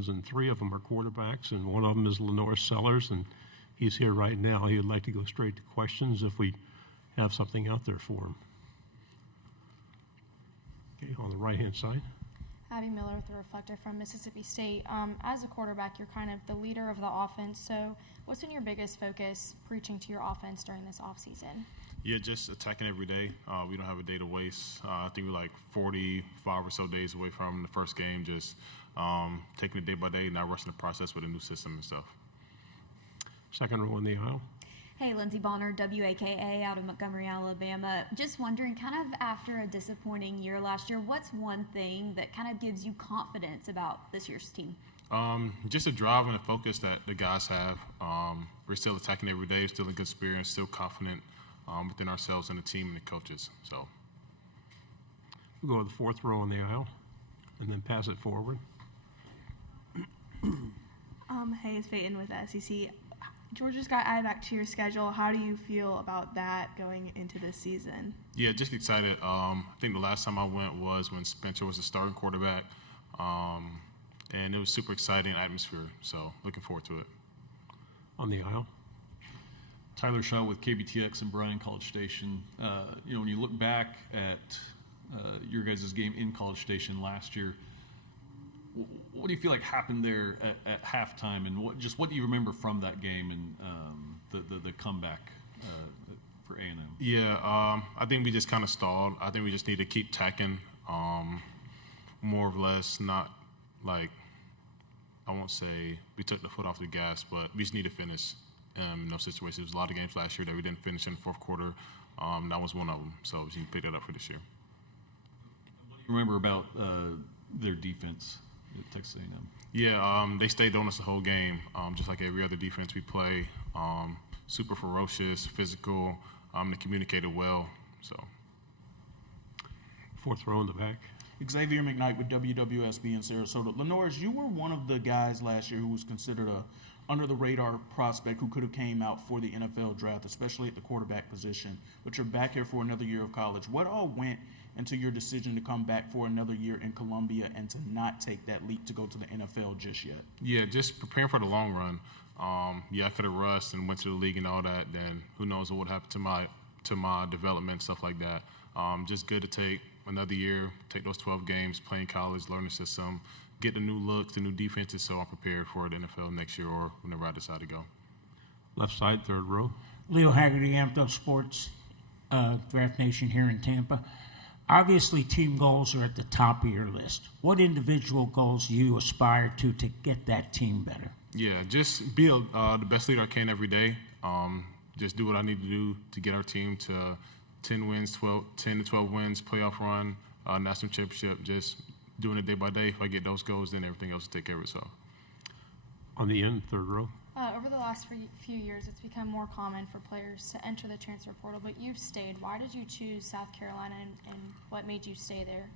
questions, and 3 of them are quarterbacks, and one of them is LaNorris Sellers, and he's here right now. He would like to go straight to questions if we have something out there for him. Okay, on the right-hand side. Abby Miller with The Reflector from Mississippi State. As a quarterback, you're kind of the leader of the offense. So what's been your biggest focus preaching to your offense during this offseason? Yeah, just attacking every day. We don't have a day to waste. I think we're like 45 or so days away from the first game, just taking it day by day, not rushing the process with a new system and stuff. Second row in the aisle. Hey, Lindsey Bonner, WAKA out of Montgomery, Alabama. Just wondering, kind of after a disappointing year last year, what's one thing that kind of gives you confidence about this year's team? Just the drive and the focus that the guys have. We're still attacking every day, still in good spirits, still confident within ourselves and the team and the coaches. So We'll go to the fourth row in the aisle and then pass it forward. Hey, it's Peyton with the SEC. Georgia's got added back to your schedule. How do you feel about that going into this season? Yeah, just excited. I think the last time I went was when Spencer was the starting quarterback, and it was super exciting atmosphere. So looking forward to it. On the aisle. Tyler Shaw with KBTX in Bryan, College Station. When you look back at your guys' game in College Station last year, what do you feel like happened there at halftime, and what do you remember from that game and the comeback for A&M? Yeah, I think we just kind of stalled. I think we just need to keep tacking, more or less. Not like, I won't say we took the foot off the gas, but we just need to finish in those situations. There was a lot of games last year that we didn't finish in the fourth quarter. That was one of them, so we need to pick it up for this year. What do you remember about their defense at Texas A&M? Yeah, they stayed on us the whole game, just like every other defense we play. Super ferocious, physical. They communicated well. So, Fourth row in the back. Xavier McKnight with WWSB in Sarasota. LaNorris, you were one of the guys last year who was considered a under-the-radar prospect who could have came out for the NFL draft, especially at the quarterback position. But you're back here for another year of college. What all went into your decision to come back for another year in Columbia and to not take that leap to go to the NFL just yet? Yeah, just preparing for the long run. I could have rushed and went to the league and all that. Then who knows what would happen to my development, stuff like that. Just good to take another year, take those 12 games, play in college, learn the system, get the new looks, the new defenses, so I'm prepared for the NFL next year or whenever I decide to go. Left side, third row. Leo Haggerty, Amped Up Sports, Draft Nation here in Tampa. Obviously, team goals are at the top of your list. What individual goals do you aspire to get that team better? Yeah, just be the best leader I can every day. Just do what I need to do to get our team to 10 to 12 wins, playoff run, national championship. Just doing it day by day. If I get those goals, then everything else will take care of itself. On the end, third row. Over the last few years, it's become more common for players to enter the transfer portal, but you've stayed. Why did you choose South Carolina, and what made you stay there?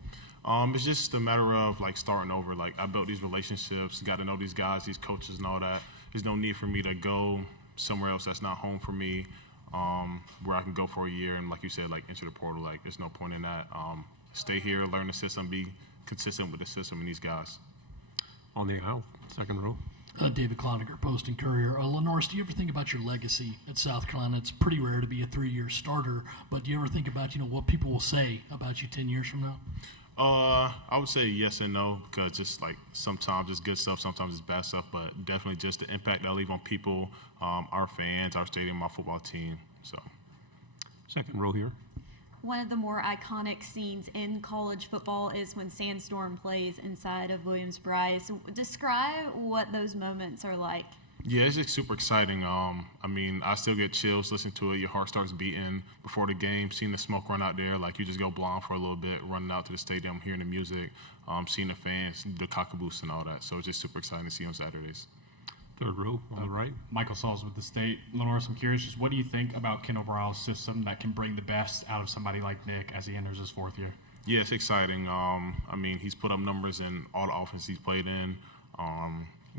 It's just a matter of, starting over. I built these relationships, got to know these guys, these coaches and all that. There's no need for me to go somewhere else that's not home for me, where I can go for a year and, like you said, enter the portal. There's no point in that. Stay here, learn the system, be consistent with the system and these guys. On the aisle, second row. David Cloninger, Post and Courier. LaNorris, do you ever think about your legacy at South Carolina? It's pretty rare to be a 3-year starter, but do you ever think about, what people will say about you 10 years from now? I would say yes and no, because just sometimes it's good stuff, sometimes it's bad stuff, but definitely just the impact I leave on people, our fans, our stadium, our football team. So, second row here. One of the more iconic scenes in college football is when Sandstorm plays inside of Williams-Brice. Describe what those moments are like. Yeah, it's just super exciting. I still get chills listening to it. Your heart starts beating before the game, seeing the smoke run out there. You just go blind for a little bit, running out to the stadium, hearing the music, seeing the fans, the cockaboose and all that. So it's just super exciting to see on Saturdays. Third row on the right. Michael Sauls with the State. LaNorris, I'm curious, just what do you think about Kendall Briles' system that can bring the best out of somebody like Nick as he enters his fourth year? Yeah, it's exciting. He's put up numbers in all the offense he's played in.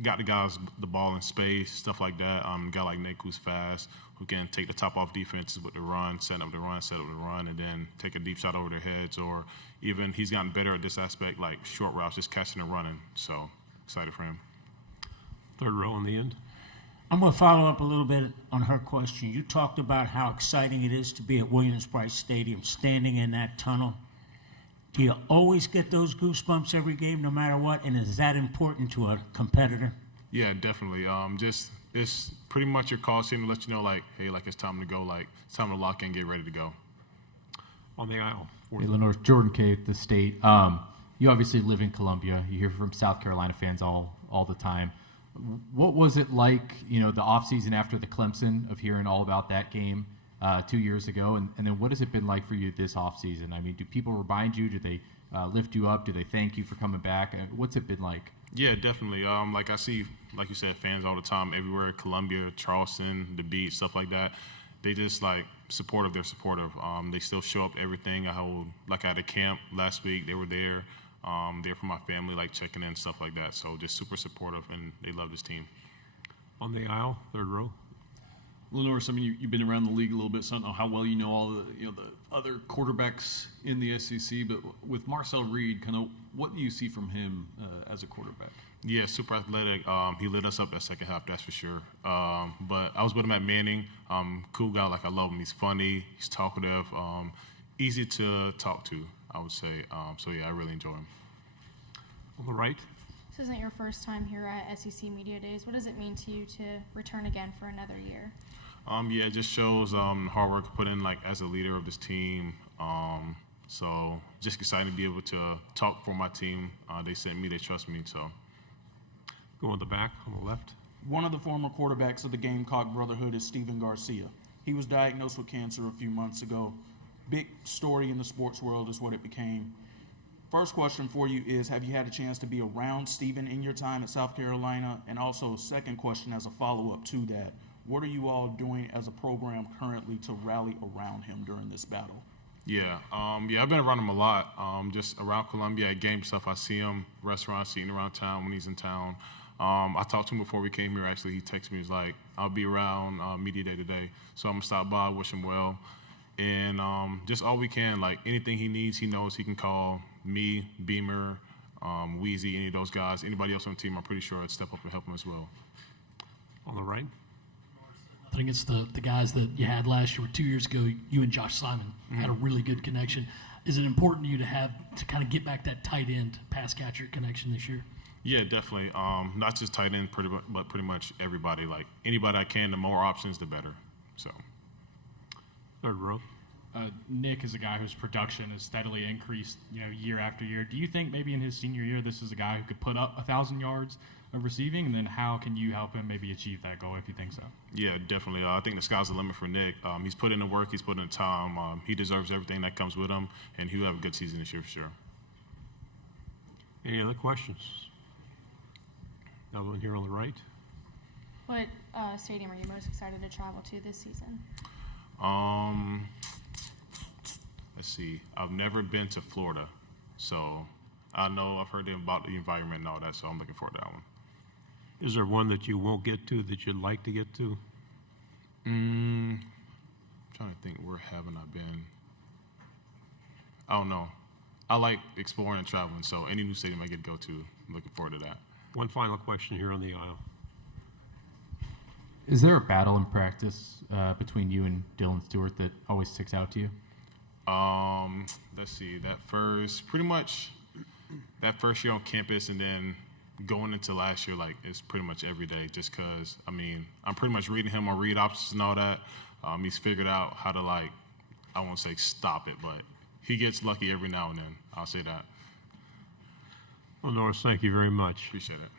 Got the guys the ball in space, stuff like that. A guy like Nick who's fast, who can take the top off defenses with the run, set up the run, and then take a deep shot over their heads. Or even he's gotten better at this aspect, short routes, just catching and running. So excited for him. Third row on the end. I'm going to follow up a little bit on her question. You talked about how exciting it is to be at Williams-Brice Stadium, standing in that tunnel. Do you always get those goosebumps every game, no matter what? And is that important to a competitor? Yeah, definitely. Just it's pretty much your call team to let you know, like, hey, like it's time to go, like it's time to lock in, get ready to go. On the aisle. Hey, LaNorris, Jordan K. at the State. You obviously live in Columbia. You hear from South Carolina fans all the time. What was it like, the offseason after the Clemson, of hearing all about that game 2 years ago? And then what has it been like for you this offseason? I mean, do people remind you? Do they lift you up? Do they thank you for coming back? What's it been like? Yeah, definitely. Like I see, like you said, fans all the time everywhere, Columbia, Charleston, the beach, stuff like that. They just supportive. They're supportive. They still show up to everything. I had a camp last week. They were there. There for my family, checking in, stuff like that. So just super supportive, and they love this team. On the aisle, third row. LaNorris, I mean, you've been around the league a little bit, so I don't know how well you know all the other quarterbacks in the SEC. But with Marcel Reed, kind of what do you see from him as a quarterback? Yeah, super athletic. He lit us up that second half, that's for sure. But I was with him at Manning. Cool guy, I love him. He's funny. He's talkative. Easy to talk to, I would say. So yeah, I really enjoy him. On the right. This isn't your first time here at SEC Media Days. What does it mean to you to return again for another year? Yeah, it just shows hard work put in as a leader of this team. So just excited to be able to talk for my team. They sent me, they trust me. So Go on the back, on the left. One of the former quarterbacks of the Gamecock Brotherhood is Steven Garcia. He was diagnosed with cancer a few months ago. Big story in the sports world is what it became. First question for you is, have you had a chance to be around Steven in your time at South Carolina? And also, second question as a follow-up to that, what are you all doing as a program currently to rally around him during this battle? Yeah, I've been around him a lot. Just around Columbia at game stuff, I see him, restaurants, eating around town when he's in town. I talked to him before we came here, actually. He texted me, he was like, I'll be around media day today. So I'm going to stop by, wish him well. And just all we can, anything he needs, he knows he can call me, Beamer, Weezy, any of those guys. Anybody else on the team, I'm pretty sure I'd step up and help him as well. On the right. I think it's the guys that you had last year, 2 years ago. You and Josh Simon had a really good connection. Is it important to you to kind of get back that tight end pass catcher connection this year? Yeah, definitely. Not just tight end, but pretty much everybody. Anybody I can, the more options, the better. So. Third row. Nick is a guy whose production has steadily increased, year after year. Do you think maybe in his senior year, this is a guy who could put up 1,000 yards of receiving? And then how can you help him maybe achieve that goal if you think so? Yeah, definitely. I think the sky's the limit for Nick. He's put in the work. He's put in the time. He deserves everything that comes with him, and he'll have a good season this year for sure. Any other questions? Another one here on the right. What stadium are you most excited to travel to this season? Let's see. I've never been to Florida, so I know I've heard about the environment and all that, so I'm looking forward to that one. Is there one that you won't get to that you'd like to get to? I'm trying to think, where haven't I been? I don't know. I like exploring and traveling, so any new stadium I get to go to, I'm looking forward to that. One final question here on the aisle. Is there a battle in practice between you and Dylan Stewart that always sticks out to you? Let's see. That first year on campus, and then going into last year, it's pretty much every day. Just because, I'm pretty much reading him on read options and all that. He's figured out how to I won't say stop it, but he gets lucky every now and then. I'll say that. Well, Norris, thank you very much. Appreciate it.